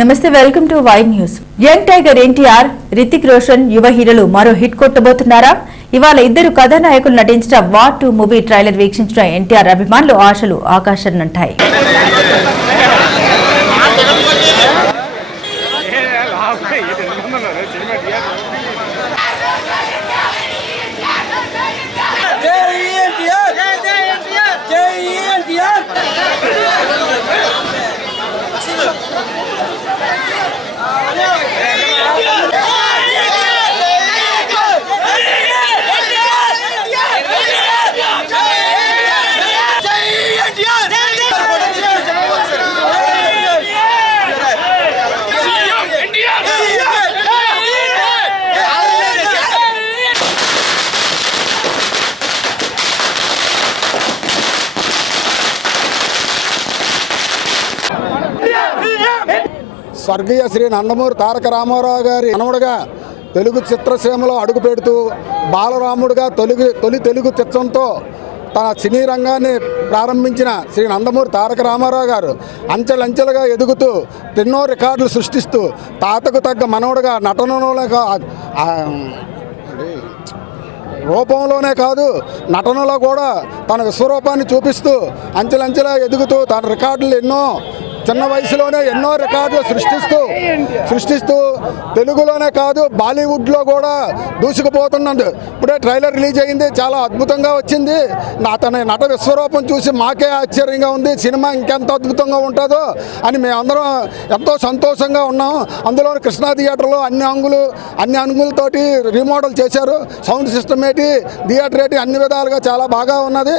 నమస్తే welcome to Y news. Young tiger NTR Hrithik Roshan యువ హీరోలు మరో హిట్ కొట్టబోతున్నారా? ఇవాళ ఇద్దరు కథానాయకులు నటించిన వార్ టూ మూవీ ట్రైలర్ వీక్షించిన ఎన్టీఆర్ అభిమానులు ఆశలు ఆకాశాన్నంటాయి. స్వర్గీయ శ్రీ నందమూరి తారక రామారావు గారి మనవడుగా తెలుగు చిత్రసీమలో అడుగుపెడుతూ బాలరాముడుగా తొలి తొలి తెలుగు చిత్రంతో తన సినీ రంగాన్ని ప్రారంభించిన శ్రీ నందమూరి తారక రామారావు గారు అంచెలంచెలుగా ఎదుగుతూ ఎన్నో రికార్డులు సృష్టిస్తూ తాతకు తగ్గ మనవడుగా నటనలోనే కా- రూపంలోనే కాదు నటనలో కూడా తన విశ్వరూపాన్ని చూపిస్తూ అంచెలంచెలా ఎదుగుతూ తన రికార్డులు ఎన్నో చిన్న వయసులోనే ఎన్నో రికార్డులు సృష్టిస్తూ సృష్టిస్తూ తెలుగులోనే కాదు బాలీవుడ్లో కూడా దూసుకుపోతున్నాడు ఇప్పుడే ట్రైలర్ రిలీజ్ అయింది చాలా అద్భుతంగా వచ్చింది. నా తన నట విశ్వరూపం చూసి మాకే ఆశ్చర్యంగా ఉంది సినిమా ఇంకెంత అద్భుతంగా ఉంటుందో అని మేమందరం ఎంతో సంతోషంగా ఉన్నాం. అందులో కృష్ణా థియేటర్లో అన్ని అంగులు అన్ని అంగులతోటి రీమోడల్ చేశారు. సౌండ్ సిస్టమ్ ఏంటి థియేటర్ ఏంటి అన్ని విధాలుగా చాలా బాగా ఉన్నది.